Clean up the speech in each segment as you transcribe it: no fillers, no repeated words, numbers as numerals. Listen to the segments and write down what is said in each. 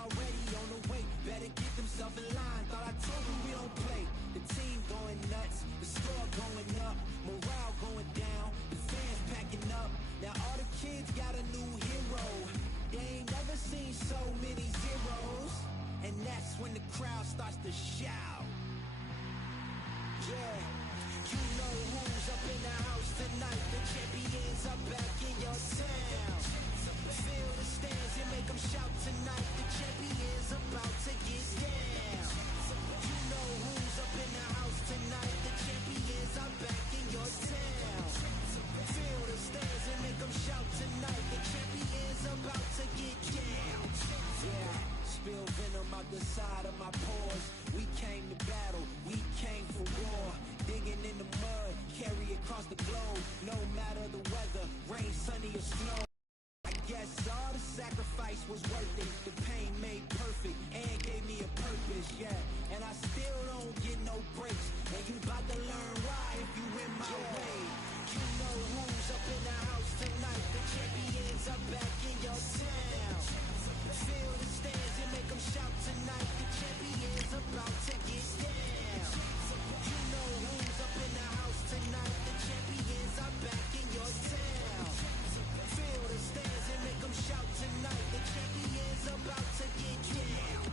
already on the way. Better get themselves in line. Thought I told you we don't play. The team going nuts, the score going up, morale going down, the fans packing up. Now all the kids got a new hero. They ain't never seen so many zeros. And that's when the crowd starts to shout. Yeah, you know who's up in the house tonight. The champions are back in your town. Feel the stands and make them shout tonight. The champions about to get down. You know who's up in the house tonight. The champions are back in your town. Feel the stands and make them shout tonight. The champions about to get down. Yeah, spill venom out the side of my pores. We came to battle, we came for war. Digging in the mud, carry across the globe. No matter the weather, rain, sunny or snow. I guess all the sacrifice was worth it. The pain made perfect and gave me a purpose, yeah. And I still don't get no breaks. And you about to learn why if you in my way. You know who's up in the house tonight. The champions are back in your town. Feel the stands and make them shout tonight. The champions about to get down. You know who's up in the house tonight. The champions are back in your town. Feel the stands and make them shout tonight. The champions about to get down.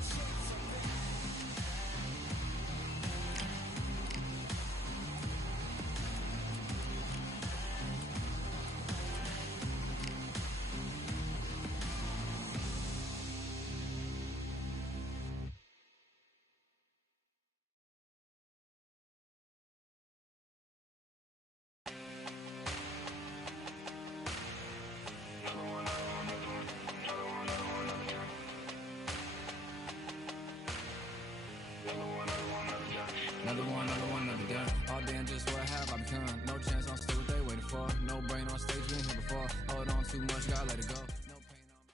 Another done. All damn, just what have I become? No chance, I'll stay what they waiting for. No brain on stage, been here before. Hold on too much, gotta let it go. No pain on my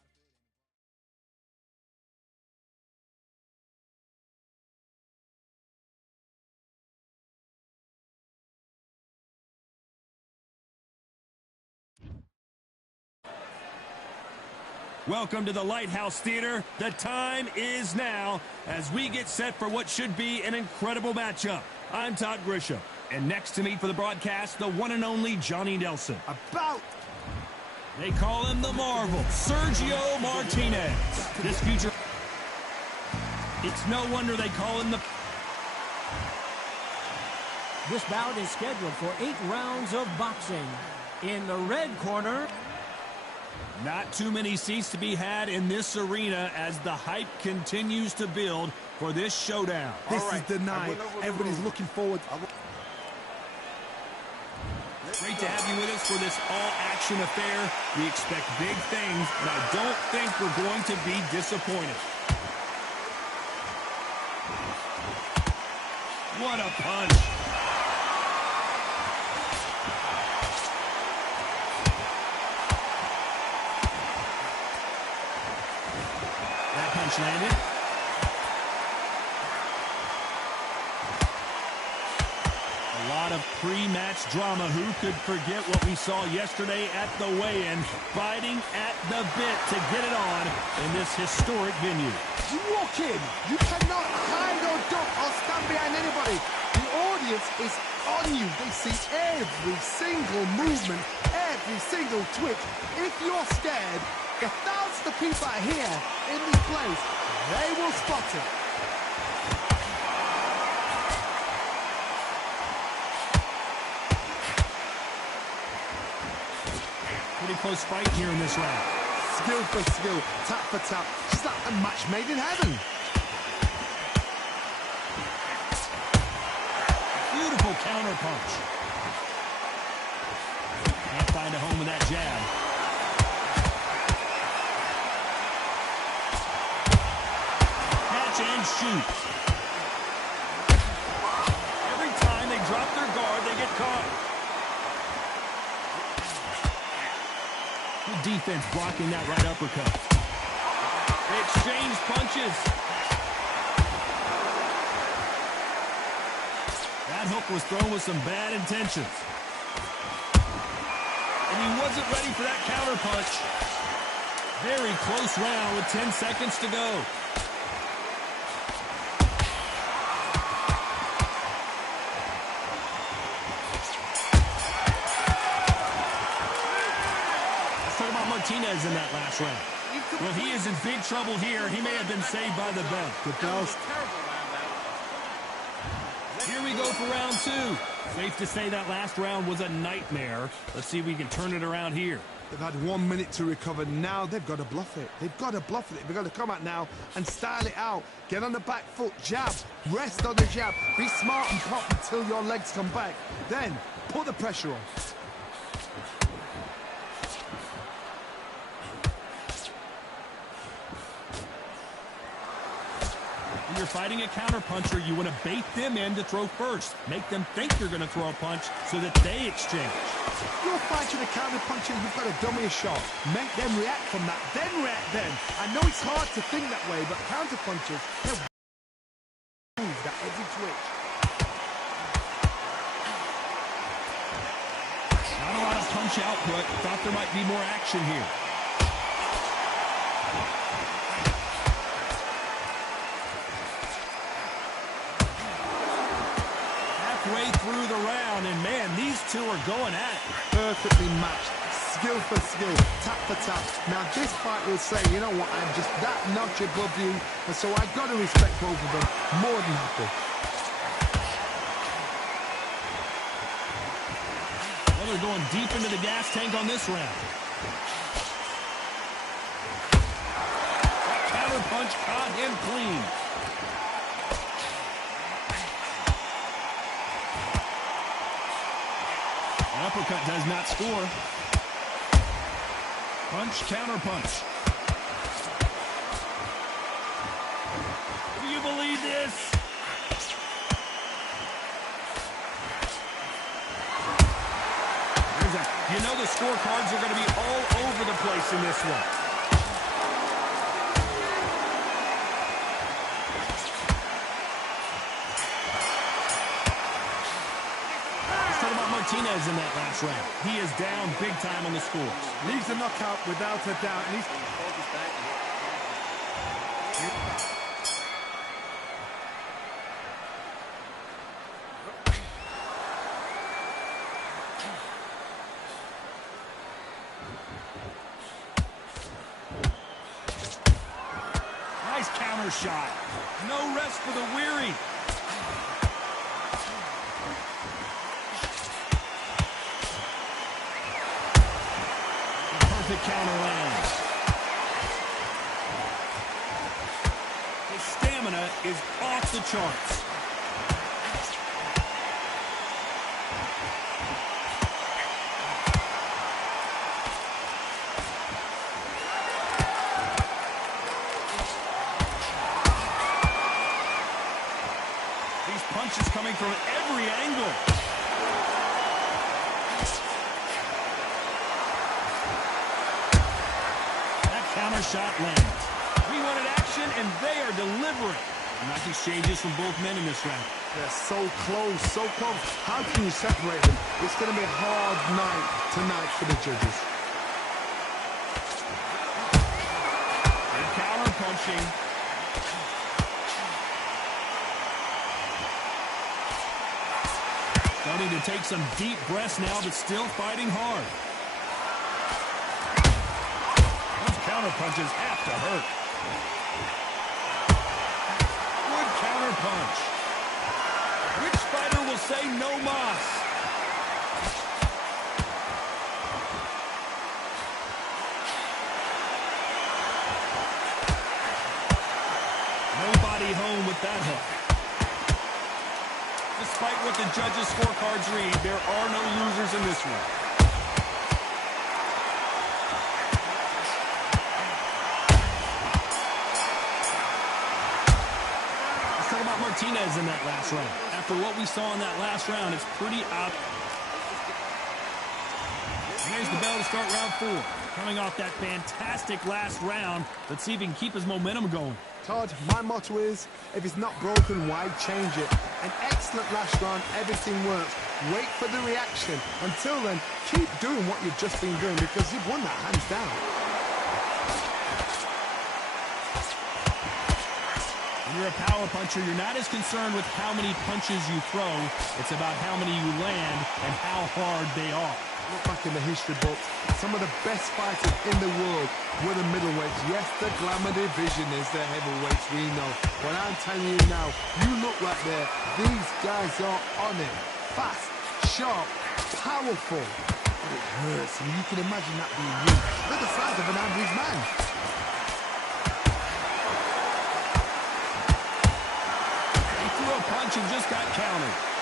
Welcome to the Lighthouse Theater. The time is now as we get set for what should be an incredible matchup. I'm Todd Grisham, and next to me for the broadcast, the one and only Johnny Nelson. They call him the Marvel, Sergio Martinez. This future... It's no wonder they call him the... This bout is scheduled for 8 rounds of boxing. In the red corner... Not too many seats to be had in this arena as the hype continues to build for this showdown. This is the night. Everybody's looking forward. Great to have you with us for this all-action affair. We expect big things, and I don't think we're going to be disappointed. What a punch. Landed. A lot of pre-match drama. Who could forget what we saw yesterday at the weigh-in, fighting at the bit to get it on in this historic venue. You walk in, you cannot hide or duck or stand behind anybody. The audience is on you. They see every single movement, every single twitch. If you're scared, the thousands of people are here in this place. They will spot it. Pretty close fight here in this round. Skill for skill, tap for tap. Just like a match made in heaven. Beautiful counter punch. Can't find a home with that jab. And shoot. Every time they drop their guard, they get caught. Good defense blocking that right uppercut. They exchange punches. That hook was thrown with some bad intentions. And he wasn't ready for that counter punch. Very close round with 10 seconds to go. Let's talk about Martinez in that last round. Well, he is in big trouble here. He may have been saved by the bell. The bell's... Here we go for round two. Safe to say that last round was a nightmare. Let's see if we can turn it around here. They've had 1 minute to recover. Now they've got to bluff it. They've got to bluff it. They've got to come out now and style it out. Get on the back foot, jab, rest on the jab. Be smart and pop until your legs come back. Then put the pressure on. When you're fighting a counterpuncher, you want to bait them in to throw first. Make them think you're going to throw a punch so that they exchange. You're fighting a counterpuncher, you've got to dummy a shot. Make them react from that, then react then. I know it's hard to think that way, but counterpunchers, they'll move that every twitch. Not a lot of punch output. Thought there might be more action here. Halfway through the round, and man, these two are going at it. Perfectly matched, skill for skill, tap for tap. Now this fight will say, you know what, I'm just that notch above you, and so I've got to respect both of them. More than happy. Well, they're going deep into the gas tank on this round. Counter punch caught him clean. Uppercut does not score. Punch, counter punch. Do you believe this? You know the scorecards are going to be all over the place in this one. Martinez in that last round. He is down big time on the scores. Leaves the knockout without a doubt. And he's... Nice counter shot. No rest for the weary. The counter lands. His stamina is off the charts. These punches coming from every angle. Counter shot lands. We wanted action, and they are delivering. Nice exchanges from both men in this round. They're so close, so close. How can you separate them? It's going to be a hard night tonight for the judges. Good counter punching. Starting to take some deep breaths now, but still fighting hard. Counter punches have to hurt. Good counter punch. Which fighter will say no mas? Nobody home with that hook. Despite what the judges' scorecards read, there are no losers in this one. Martinez in that last round. After what we saw in that last round, it's pretty obvious. There's the bell to start round 4. Coming off that fantastic last round, let's see if he can keep his momentum going. Todd, my motto is, if it's not broken, why change it? An excellent last round, everything works. Wait for the reaction. Until then, keep doing what you've just been doing because you've won that hands down. When you're a power puncher, you're not as concerned with how many punches you throw. It's about how many you land and how hard they are. Look back in the history books, some of the best fighters in the world were the middleweights. Yes, the glamour division is the heavyweights, we know. But I'm telling you now, you look right there, these guys are on it. Fast, sharp, powerful. But it hurts, and you can imagine that being you. Look at the size of an average man. He threw a punch and just got countered.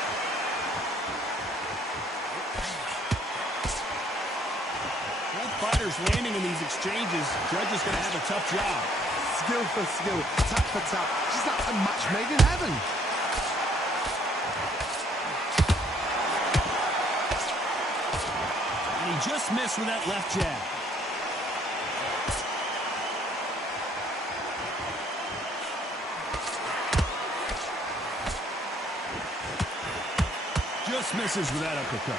Fighters landing in these exchanges, Judge is going to have a tough job. Skill for skill, tap for tap. Just like a match made in heaven. And he just missed with that left jab. Just misses with that uppercut.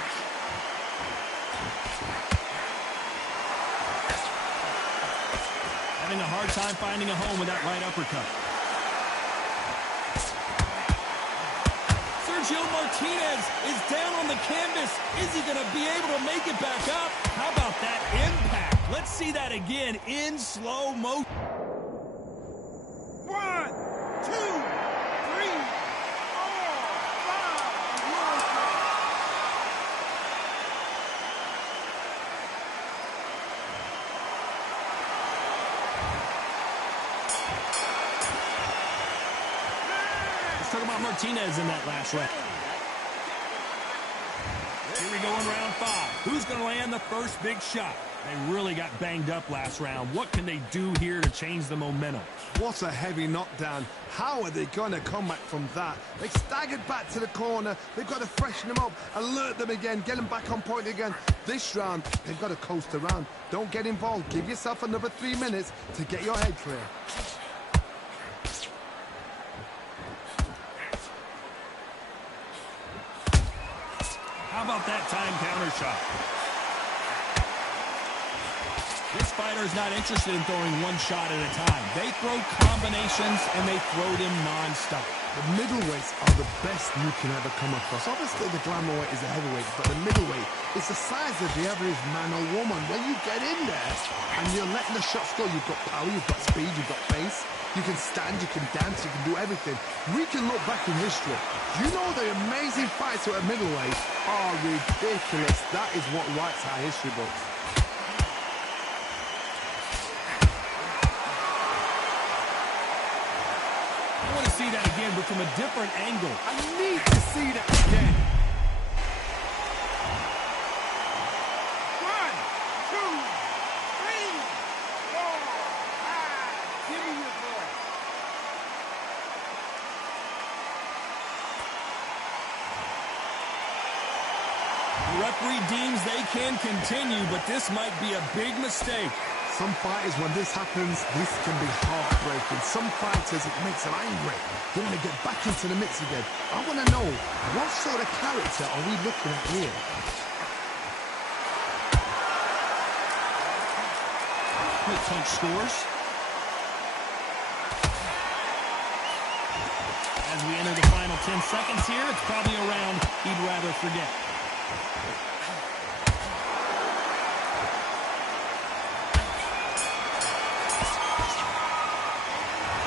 Having a hard time finding a home with that right uppercut. Sergio Martinez is down on the canvas. Is he going to be able to make it back up? How about that impact? Let's see that again in slow motion. 1, 2, 3, 4, 5. Talk about Martinez in that last round. Here we go in round 5. Who's going to land the first big shot? They really got banged up last round. What can they do here to change the momentum? What a heavy knockdown. How are they going to come back from that? They staggered back to the corner. They've got to freshen them up, alert them again, get them back on point again. This round, they've got to coast around. Don't get involved. Give yourself another 3 minutes to get your head clear. How about that time counter shot? This fighter's not interested in throwing one shot at a time. They throw combinations and they throw them non-stop. The middleweights are the best you can ever come across. Obviously, the glamour weight is a heavyweight, but the middleweight is the size of the average man or woman. When you get in there and you're letting the shots go, you've got power, you've got speed, you've got pace. You can stand, you can dance, you can do everything. We can look back in history. You know the amazing fights at middleweight are ridiculous. That is what writes our history books. I want to see that again, but from a different angle. I need to see that again. 1, 2, 3, 4, 5. Give me your boy. The referee deems they can continue, but this might be a big mistake. Some fighters, when this happens, this can be heartbreaking. Some fighters, it makes them angry. They want to get back into the mix again. I want to know, what sort of character are we looking at here? Quick punch scores. As we enter the final 10 seconds here, it's probably a round he'd rather forget.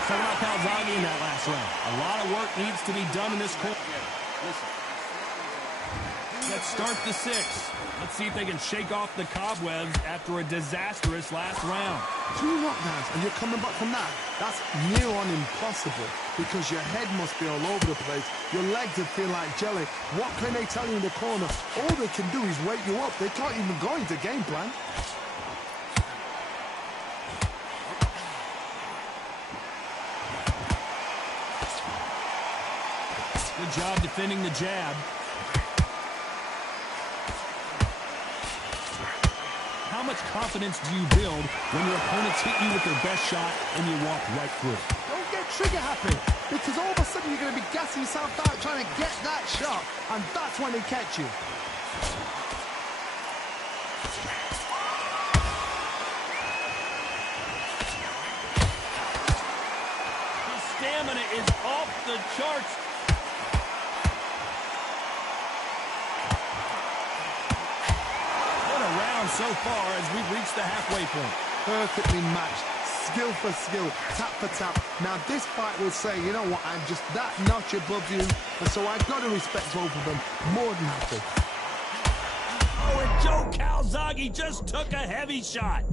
Talking about Calzaghe in that last round. A lot of work needs to be done in this corner. Let's start the 6th. Let's see if they can shake off the cobwebs after a disastrous last round. 2 knockdowns and you're coming back from that. That's near on impossible because your head must be all over the place. Your legs would feel like jelly. What can they tell you in the corner? All they can do is wake you up. They can't even go into game plan. Good job defending the jab. How much confidence do you build when your opponents hit you with their best shot and you walk right through? Don't get trigger happy because all of a sudden you're going to be gassing yourself out trying to get that shot, and that's when they catch you. stamina is off the charts. What a round so far as we've reached the halfway point. Perfectly matched, skill for skill, tap for tap. Now this fight will say, you know what, I'm just that notch above you, and so I've got to respect both of them more than happy. Oh, and Joe Calzaghe just took a heavy shot.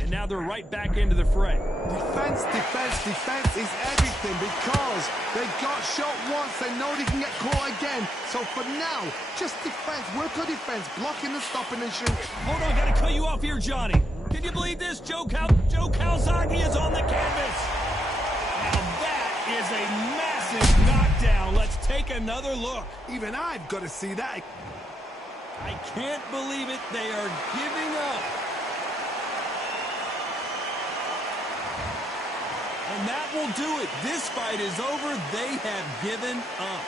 And now they're right back into the fray. Defense, defense, defense is everything because they got shot once, they know they can get caught again. So for now, just defense, work on defense, blocking and stopping and shooting. Hold on, gotta cut you off here, Johnny. Can you believe this? Joe Calzaghe is on the canvas. Now that is a massive knockdown. Let's take another look. Even I've got to see that. I can't believe it. They are giving up. And that will do it. This fight is over. They have given up.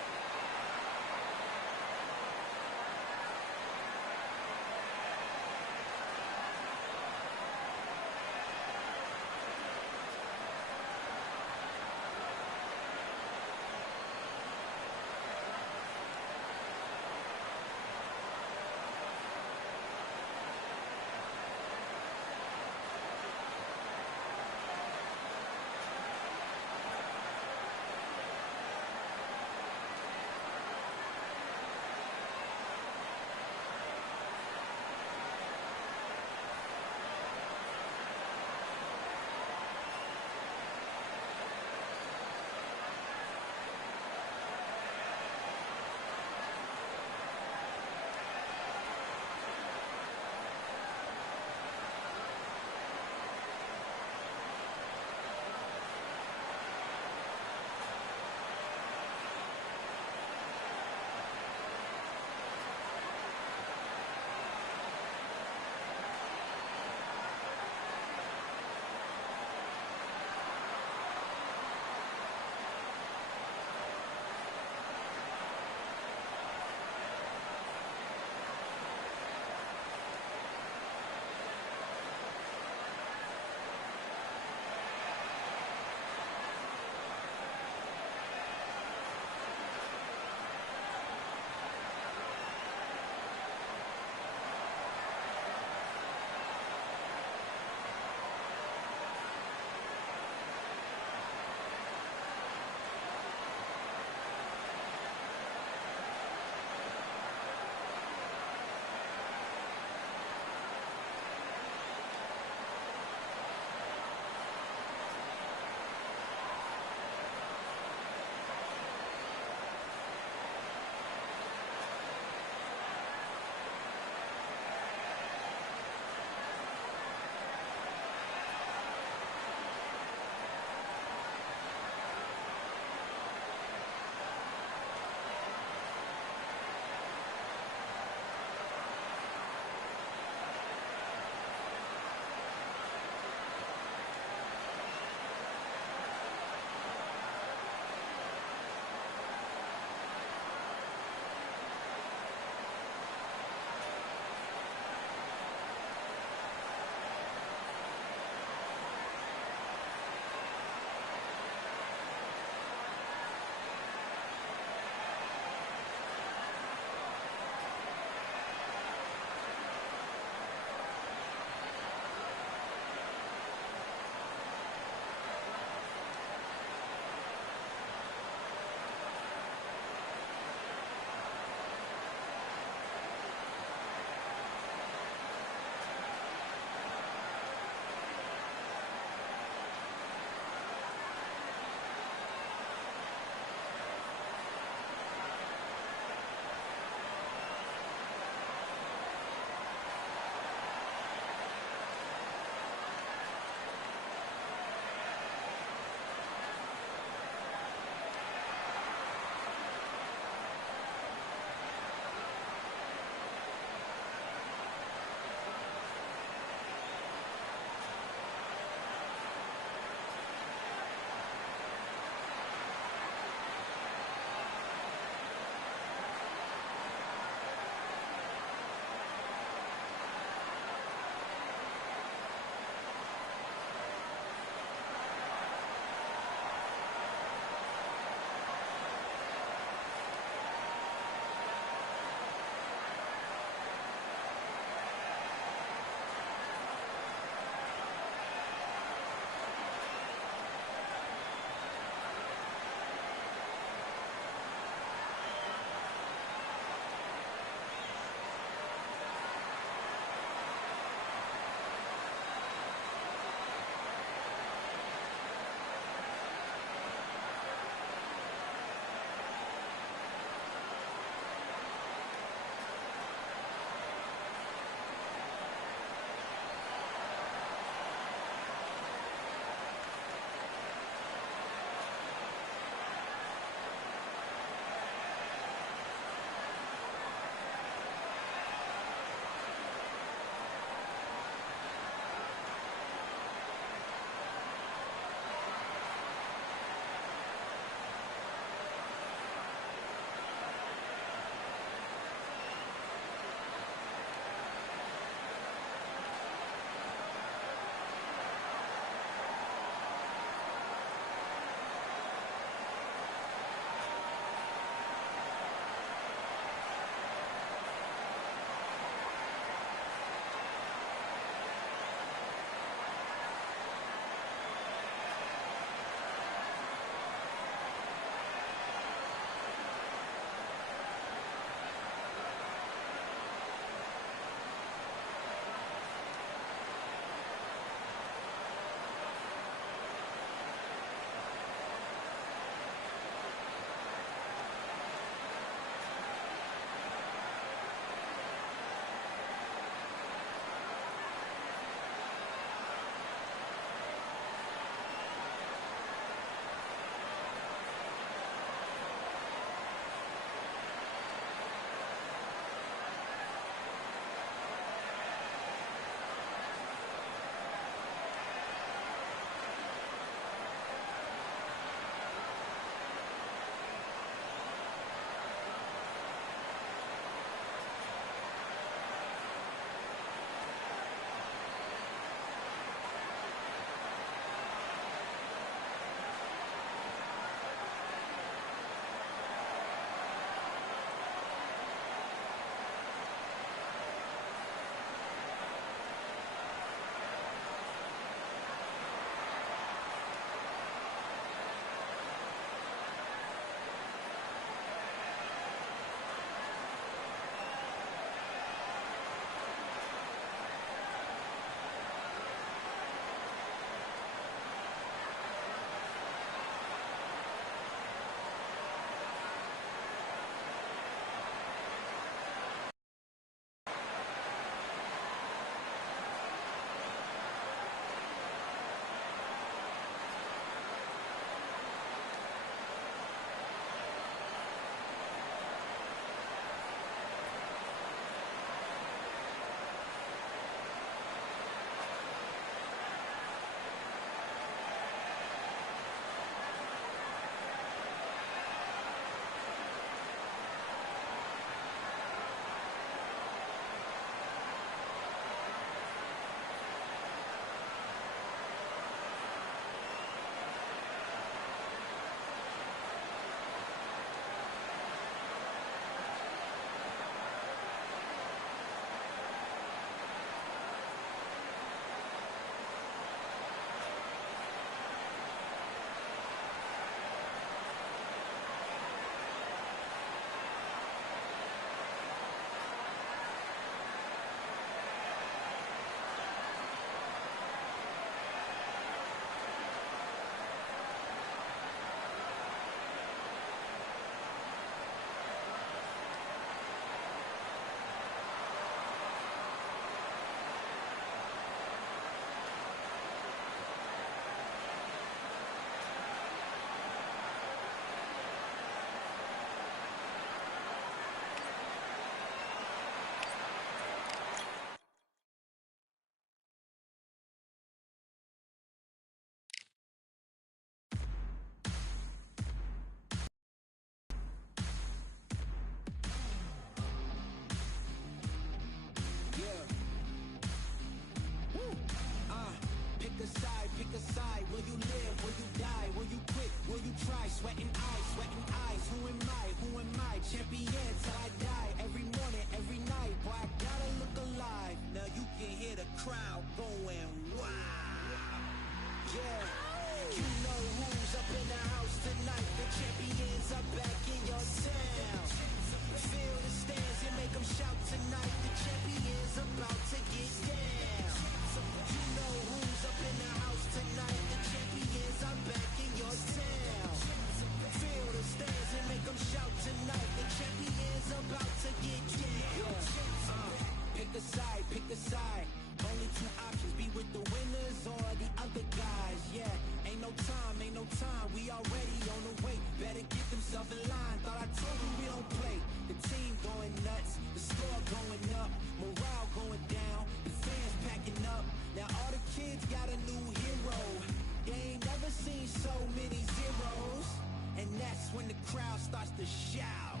starts to shout.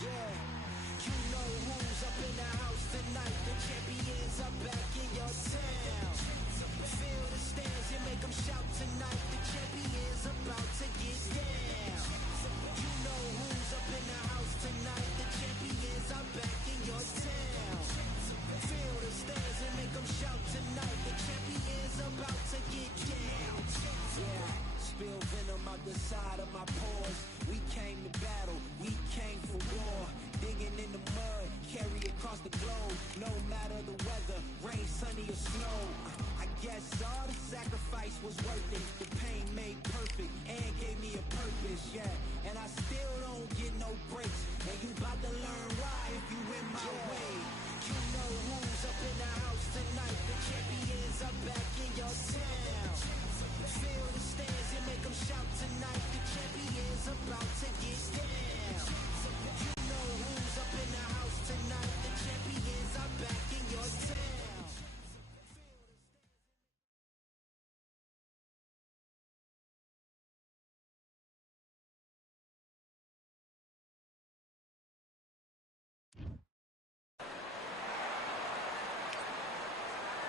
Yeah, you know who's up in the house tonight. The champions are back in your town. Feel the stands and make them shout tonight. The champions about to get down. You know who's up in the house tonight. The champions are back in your town. Feel the stands and make them shout tonight. The champions about to get down. Yeah, spill venom out the side of my pores. We came to battle, we came for war. Digging in the mud, carry across the globe. No matter the weather, rain, sunny or snow. I guess all the sacrifice was worth it. The pain made perfect and gave me a purpose, yeah. And I still don't get no breaks. And you bout to learn why if you in my way. You know who's up in the house tonight. The champions are back in your town. Feel the stands and make them shout tonight. The champions about to get down. You know who's up in the house tonight. The champions are back in your town.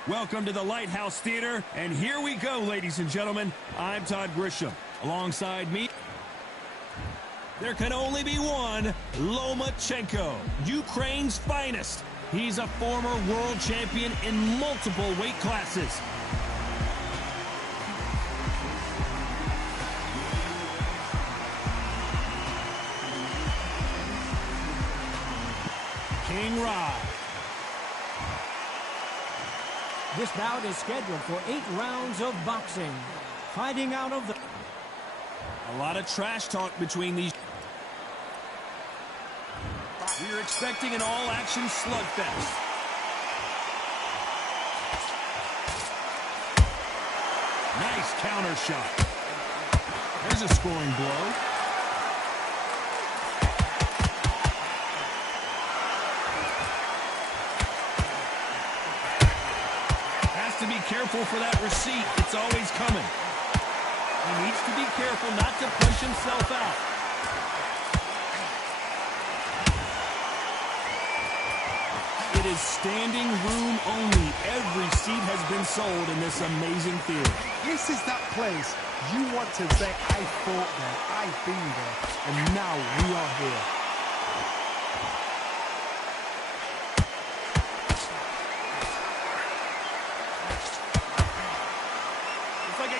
Welcome to the Lighthouse Theater, and here we go, ladies and gentlemen. I'm Todd Grisham. Alongside me, there can only be one, Lomachenko, Ukraine's finest. He's a former world champion in multiple weight classes. King Rod. This bout is scheduled for 8 rounds of boxing. Fighting out of the... A lot of trash talk between these. We're expecting an all-action slugfest. Nice counter shot. There's a scoring blow. To be careful for that receipt. It's always coming. He needs to be careful not to punch himself out. It is standing room only. Every seat has been sold in this amazing theater. This is that place you want to say, I fought there, I've been there, and now we are here.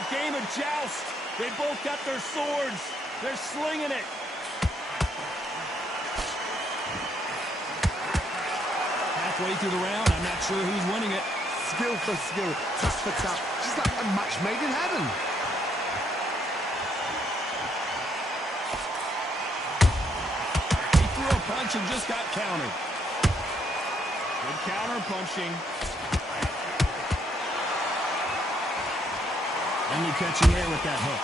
Game of joust. They both got their swords. They're slinging it. Halfway through the round, I'm not sure who's winning it. Skill for skill, tap for tap, just like a match made in heaven. He threw a punch and just got countered. Good counter punching. Only catching air with that hook.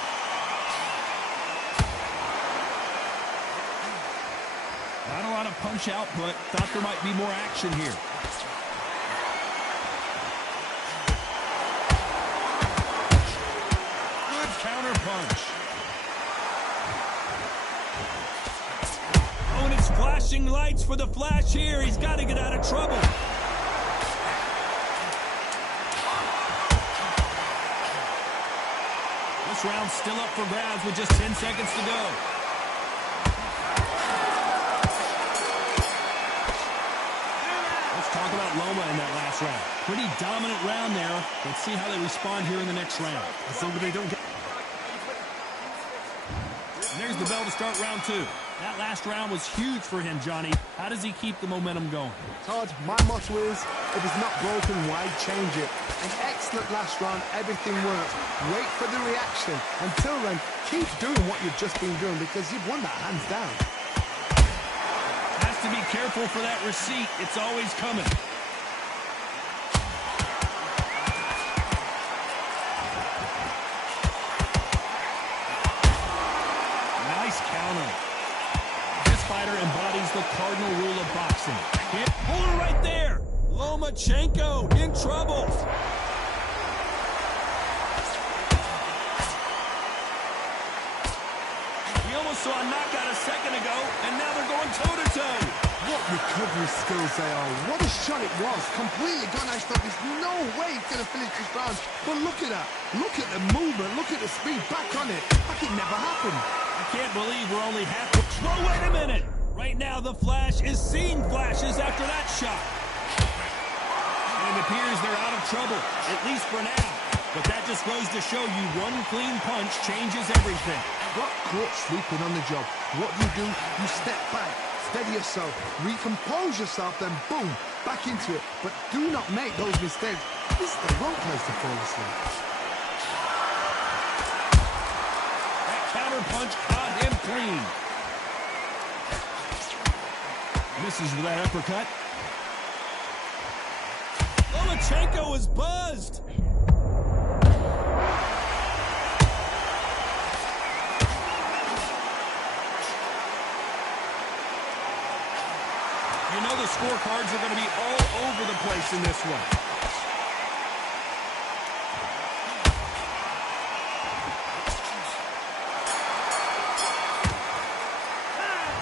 Not a lot of punch output. Thought there might be more action here. Good counter punch. Oh, and it's flashing lights for the flash here. He's got to get out of trouble. This round's still up for grabs with just 10 seconds to go. Let's talk about Loma in that last round. Pretty dominant round there. Let's see how they respond here in the next round. As long as they don't get... And there's the bell to start round 2. That last round was huge for him, Johnny. How does he keep the momentum going? Todd, my motto is, if it's not broken, why change it? An excellent last round, everything worked. Wait for the reaction. Until then, keep doing what you've just been doing because you've won that hands down. Has to be careful for that receipt. It's always coming. Nice counter. This fighter embodies the cardinal rule of boxing. Hold her right there. Lomachenko in trouble. He almost also a knockout a second ago, and now they're going toe-to-toe. What recovery skills they are. What a shot it was. Completely gone out of. There's no way he's going to finish this round. But look at that. Look at the movement. Look at the speed. Back on it. Like it never happened. I can't believe we're only halfway. Whoa, wait a minute. Right now, the Flash is seeing flashes after that shot. And it appears they're out of trouble, at least for now. But that just goes to show you one clean punch changes everything. Got caught sleeping on the job. What do? You step back, steady yourself, recompose yourself, then boom, back into it. But do not make those mistakes. This is the wrong place to fall asleep. That counter punch caught him clean. Misses with that uppercut. Lomachenko is buzzed. You know the scorecards are going to be all over the place in this one.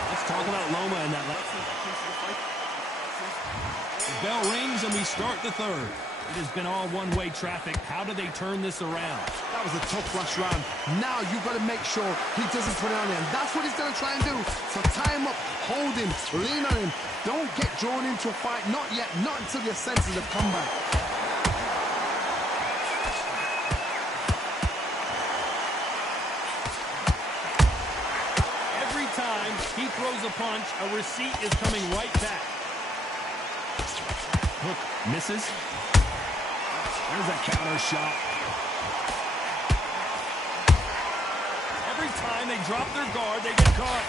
Let's talk about Loma in that last. The bell rings and we start the third. It has been all one-way traffic. How do they turn this around? That was a tough last round. Now you've got to make sure he doesn't put it on him. That's what he's going to try and do. So tie him up, hold him, lean on him. Don't get drawn into a fight. Not yet. Not until your senses have come back. Every time he throws a punch, a receipt is coming right back. Hook misses. There's a counter shot. Every time they drop their guard, they get caught.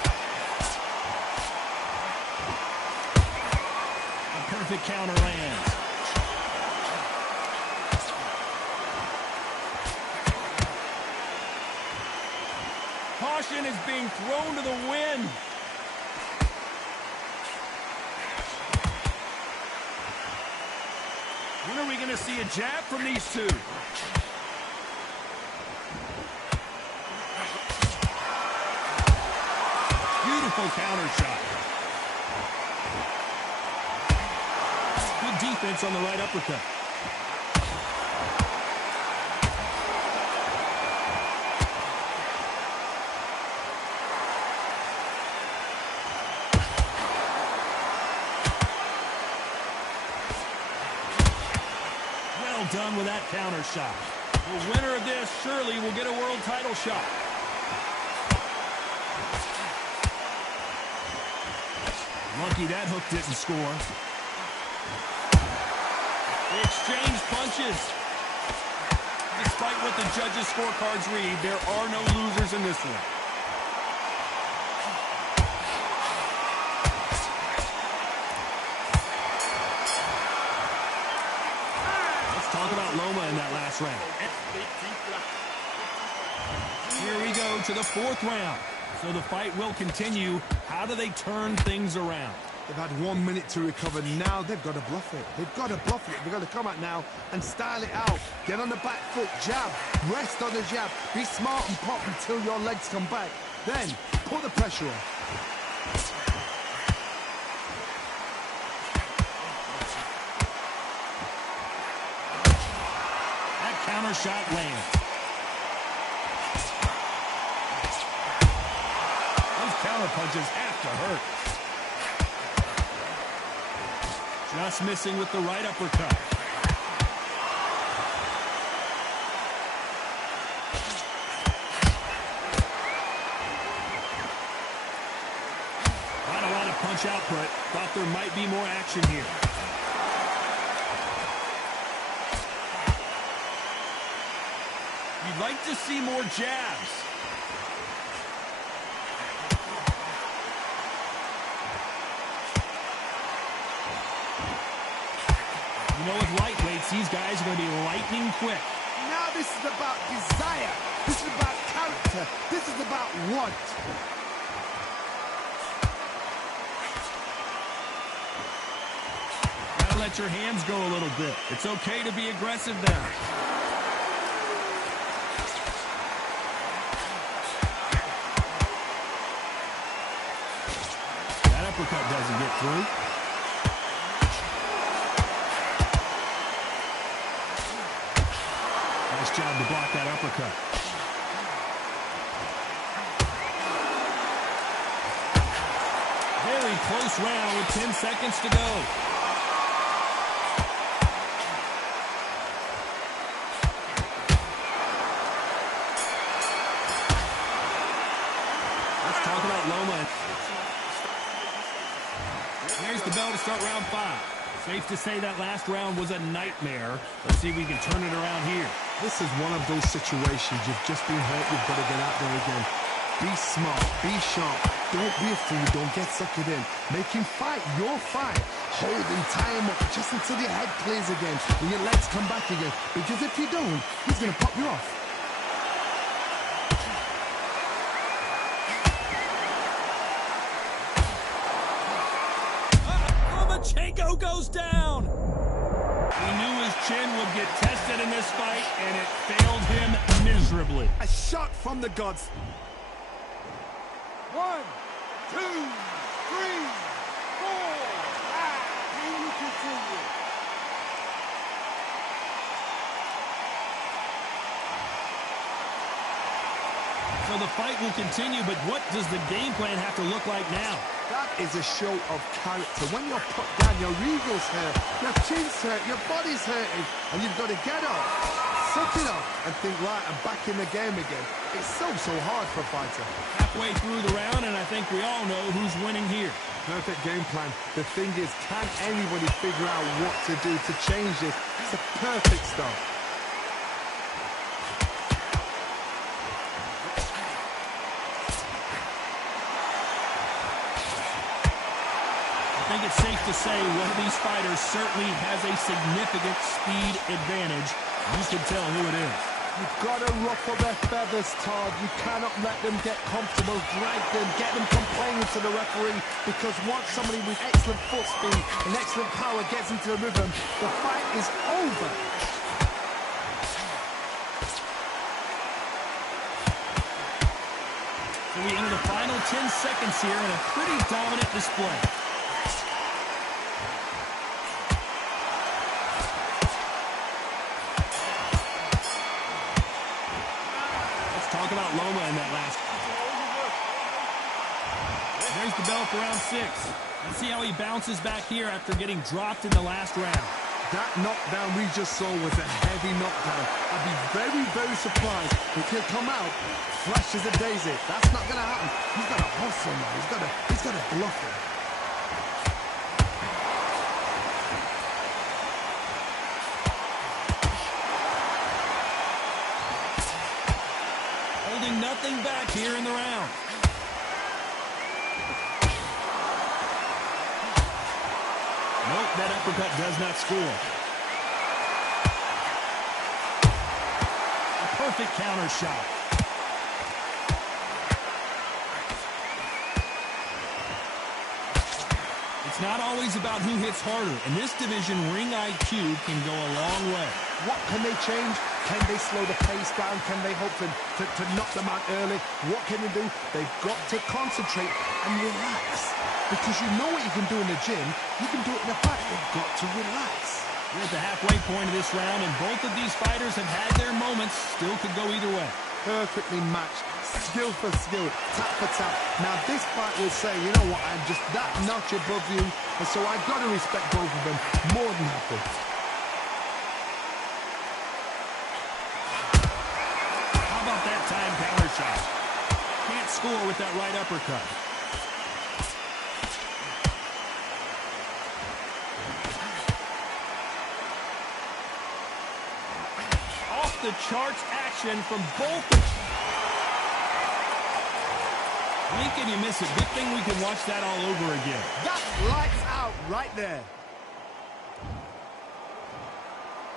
A perfect counter lands. Caution is being thrown to the wind. When are we going to see a jab from these two? Beautiful counter shot. Good defense on the right uppercut. Done with that counter shot. The winner of this surely will get a world title shot. Lucky that hook didn't score. They exchange punches. Despite what the judges' scorecards read, there are no losers in this one. Talk about Loma in that last round. Here we go to the fourth round. So the fight will continue. How do they turn things around? They've had 1 minute to recover. Now they've got to bluff it. They've got to bluff it. They've got to come out now and style it out. Get on the back foot, jab, rest on the jab. Be smart and pop until your legs come back. Then put the pressure on. Counter shot lands. Those counter punches have to hurt. Just missing with the right uppercut. Not a lot of punch output. Thought there might be more action here. You'd like to see more jabs. You know, with lightweights, these guys are going to be lightning quick. Now this is about desire. This is about character. This is about want. Gotta let your hands go a little bit. It's okay to be aggressive now. uppercut doesn't get through. Nice job to block that uppercut. Very close round with 10 seconds to go. Let's talk about Loma. There's the bell to start round 5. Safe to say that last round was a nightmare. Let's see if we can turn it around here. This is one of those situations. You've just been hurt. You've got to get out there again. Be smart. Be sharp. Don't be a fool. Don't get suckered in. Make him fight your fight. Hold him, tie him up just until your head clears again and your legs come back again. Because if you don't, he's going to pop you off. Lomachenko goes down. He knew his chin would get tested in this fight, and it failed him miserably. A shot from the gods. 1, 2, 3, 4. Can you continue? So the fight will continue, but what does the game plan have to look like now? That is a show of character. When you're put down, your ego's hurt, your chin's hurt, your body's hurting, and you've got to get up, suck it up, and think, right, I'm back in the game again. It's so hard for a fighter. Halfway through the round, and I think we all know who's winning here. Perfect game plan. The thing is, can anybody figure out what to do to change this? It's a perfect start. I think it's safe to say one of these fighters certainly has a significant speed advantage. You can tell who it is. You've got to ruffle their feathers, Todd. You cannot let them get comfortable, drag them, get them complaining to the referee, because once somebody with excellent foot speed and excellent power gets into the rhythm, the fight is over. So we enter the final 10 seconds here in a pretty dominant display. Talk about Loma in that last. There's the bell for round 6. Let's see how he bounces back here after getting dropped in the last round. That knockdown we just saw was a heavy knockdown. I'd be very, very surprised if he'll come out fresh as a daisy. That's not going to happen. He's got to hustle now. He's got to bluff him. Nothing back here in the round. Nope, that uppercut does not score. A perfect counter shot. It's not always about who hits harder. In this division, ring IQ can go a long way. What can they change? Can they slow the pace down? Can they hope to knock them out early? What can they do? They've got to concentrate and relax. Because you know what you can do in the gym, you can do it in the fight. You've got to relax. We're at the halfway point of this round, and both of these fighters have had their moments. Still could go either way. Perfectly matched. Skill for skill, tap for tap. Now this fight will say, you know what, I'm just that notch above you, and so I've got to respect both of them more than happy. How about that time counter shot? Can't score with that right uppercut. Off the charts action from both of them. Can you miss it? Good thing we can watch that all over again. That lights out right there.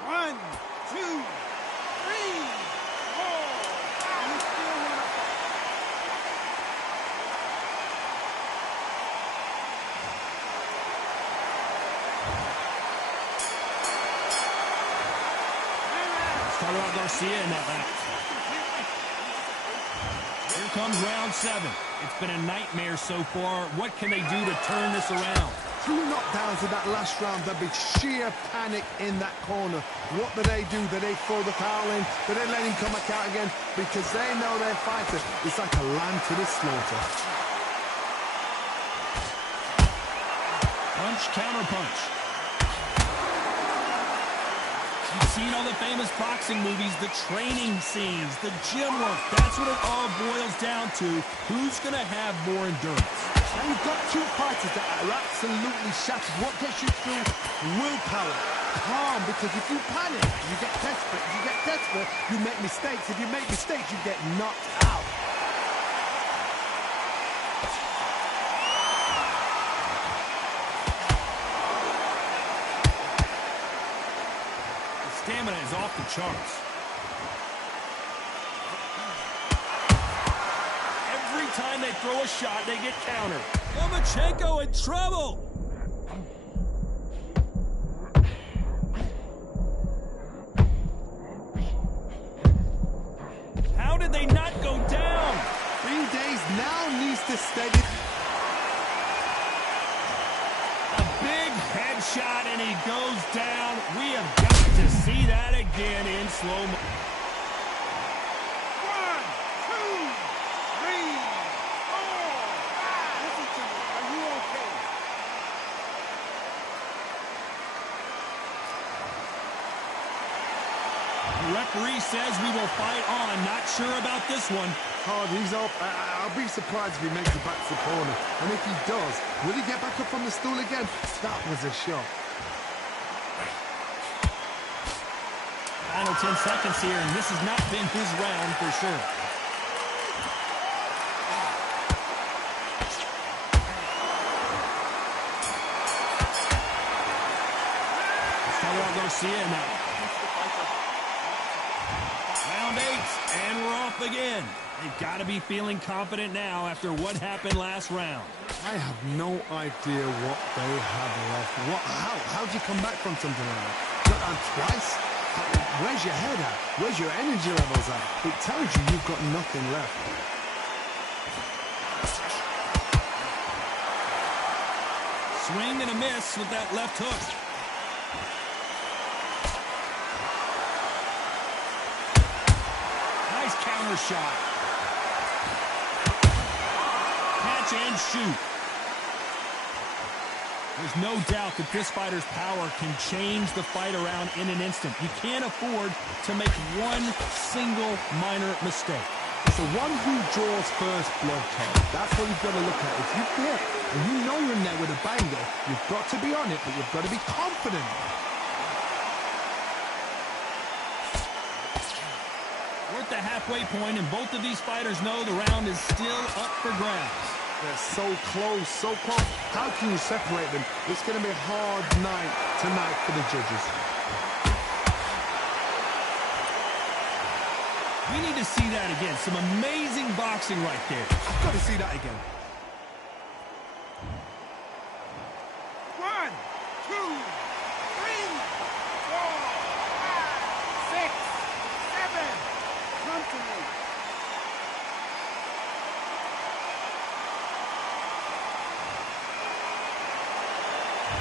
1, 2, 3, 4. Let's talk about Garcia in that match. Here comes round 7. It's been a nightmare so far. What can they do to turn this around? 2 knockdowns in that last round. There'd be sheer panic in that corner. What do? Do they throw the towel in? Do they let him come back out again? Because they know their fighter is like a lamb to the slaughter. Punch, counter punch. You've seen all the famous boxing movies, the training scenes, the gym work. That's what it all boils down to. Who's going to have more endurance? And you've got 2 fighters that are absolutely shattered. What gets you through? Willpower. Calm, because if you panic, you get desperate. If you get desperate, you make mistakes. If you make mistakes, you get knocked out. Stamina is off the charts. Every time they throw a shot, they get countered. Lomachenko in trouble. How did they not go down? 3 days now needs to steady. A big headshot and he goes down. We have got to see that again in slow-mo. 1, 2, 3, 4. Listen to me. Are you okay? The referee says we will fight on. Not sure about this one. Hard, he's up. I'll be surprised if he makes it back to the corner. And if he does, will he get back up from the stool again? That was a shot. Final 10 seconds here, and this has not been his round for sure. Let's Garcia now. Round 8, and we're off again. They've got to be feeling confident now after what happened last round. I have no idea what they have left. How'd you come back from something like that? Got on twice? Where's your head at? Where's your energy levels at? It tells you you've got nothing left. Swing and a miss with that left hook. Nice counter shot. Catch and shoot. There's no doubt that this fighter's power can change the fight around in an instant. You can't afford to make one single minor mistake. It's the one who draws first blood, Todd. That's what you've got to look at. If you hit and you know you're in there with a banger, you've got to be on it, but you've got to be confident. We're at the halfway point, and both of these fighters know the round is still up for grabs. They're so close, so close. How can you separate them? It's going to be a hard night tonight for the judges. We need to see that again. Some amazing boxing right there. I've got to see that again. 1, 2, 3, 4, 5, 6, 7. Come to me.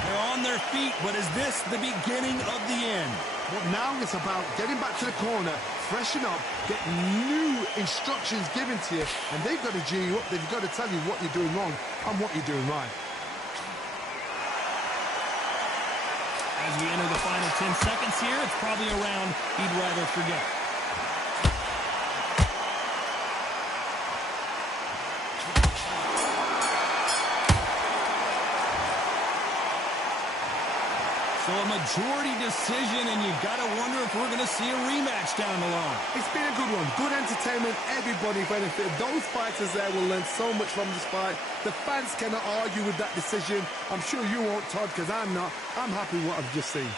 They're on their feet, but is this the beginning of the end? Well, now it's about getting back to the corner, freshen up, get new instructions given to you, and they've got to G you up. They've got to tell you what you're doing wrong and what you're doing right. As we enter the final 10 seconds here, it's probably a round he'd rather forget. So a majority decision, and you've got to wonder if we're going to see a rematch down the line. It's been a good one. Good entertainment. Everybody benefited. Those fighters there will learn so much from this fight. The fans cannot argue with that decision. I'm sure you won't, Todd, because I'm not. I'm happy with what I've just seen.